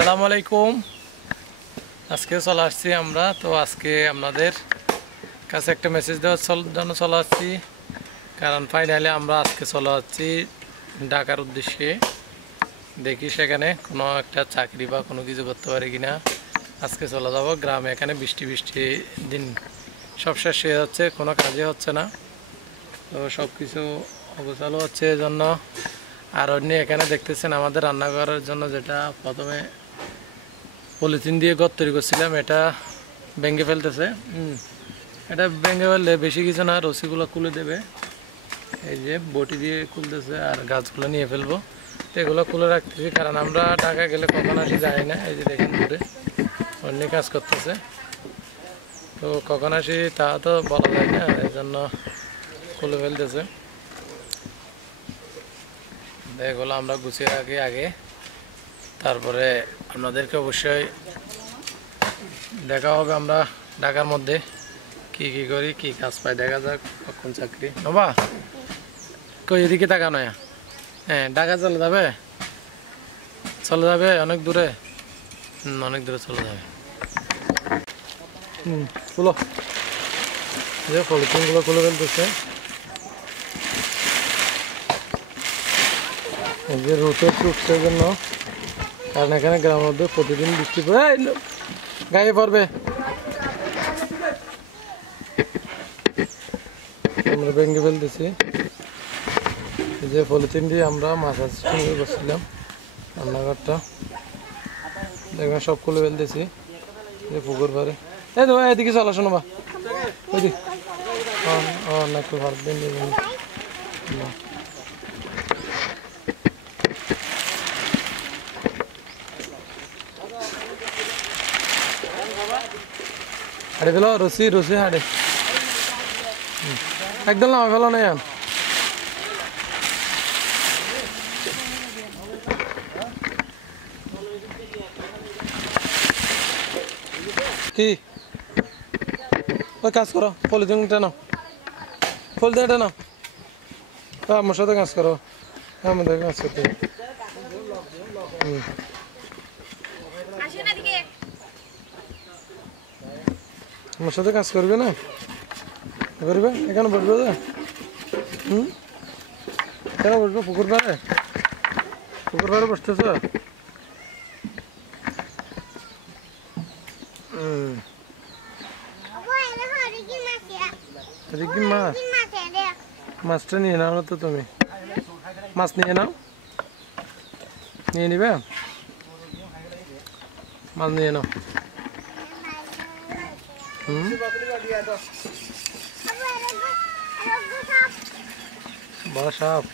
আসসালামু আলাইকুম। আজকে চলে আসছি আমরা তো আজকে আপনাদের কাছে একটা মেসেজ দেওয়ার জন্য চলে আসছি, কারণ ফাইনালি আমরা আজকে চলে যাচ্ছি ঢাকার উদ্দেশ্যে। দেখি সেখানে কোনো একটা চাকরি বা কোনো কিছু করতে পারি কিনা। আজকে চলে যাব গ্রামে। এখানে বৃষ্টি দিন সব শেষ হয়ে যাচ্ছে, কোনো কাজে হচ্ছে না, তো সব কিছু অগোছালো হচ্ছে। এজন্য আর অন্য এখানে দেখতেছেন আমাদের রান্না করার জন্য যেটা প্রথমে পলিথিন দিয়ে ঘর তৈরি করছিলাম, এটা ভেঙে ফেলতেছে। এটা ভেঙে ফেললে বেশি কিছু না, রশিগুলো খুলে দেবে। এই যে বটি দিয়ে খুলতেছে আর গাছগুলো নিয়ে ফেলবো। তো এগুলো খুলে রাখতেছি, কারণ আমরা ঢাকা গেলে কখন আসি যাই না। এই যে দেখেন দূরে অন্য কাজ করতেছে, তো কখন আসি তা তো বলা যায় না, এই জন্য খুলে ফেলতেছে। এগুলো আমরা গুছিয়ে রাখি আগে, তারপরে আপনাদেরকে অবশ্যই দেখা হবে আমরা ঢাকার মধ্যে কি করি, কি কাজ পাই, দেখা যাক কখন চাকরি। বাবা কই এদিকে টাকা নয়? হ্যাঁ, ঢাকা চলে যাবে অনেক দূরে। অনেক দূরে চলে যাবে। খুলো, যে পলিথিনগুলো খুলে ফেলতেছে। এই যে রোদের টুকসের জন্য, কারণ এখানে গ্রামের মধ্যে প্রতিদিন বৃষ্টি পড়ে, গায়ে পড়বে। আমরা ভেঙে ফেলতেছি। এই যে পলিথিন দিয়ে আমরা মাছ সিস্টেম করে বসছিলাম রান্নাঘরটা, দেখবেন সব খুলে ফেলতেছি। যে পুকুর পারে এদিকে চলো, শোনো বা ওইদিক না একটু ভাত দিন না। হাড়ে ফেলো, রসি হাড়ে একদম নামা ফেলো না। কি ওই কাজ করো, পলিথিনটা নাও, পলিথিনটা নাও, আমার সাথে কাজ করো, আমাদের কাজ করতে। আমার সাথে কাজ করবে না, করবে এখানে বসবে তো। কেন বসবো? পুকুর পাড়ে বসতেছ। মাছটা নিয়ে নাও না তো, তুমি মাছ নিয়ে নাও, নিয়ে নিবে, মাছ নিয়ে নাও। বড় সাপ।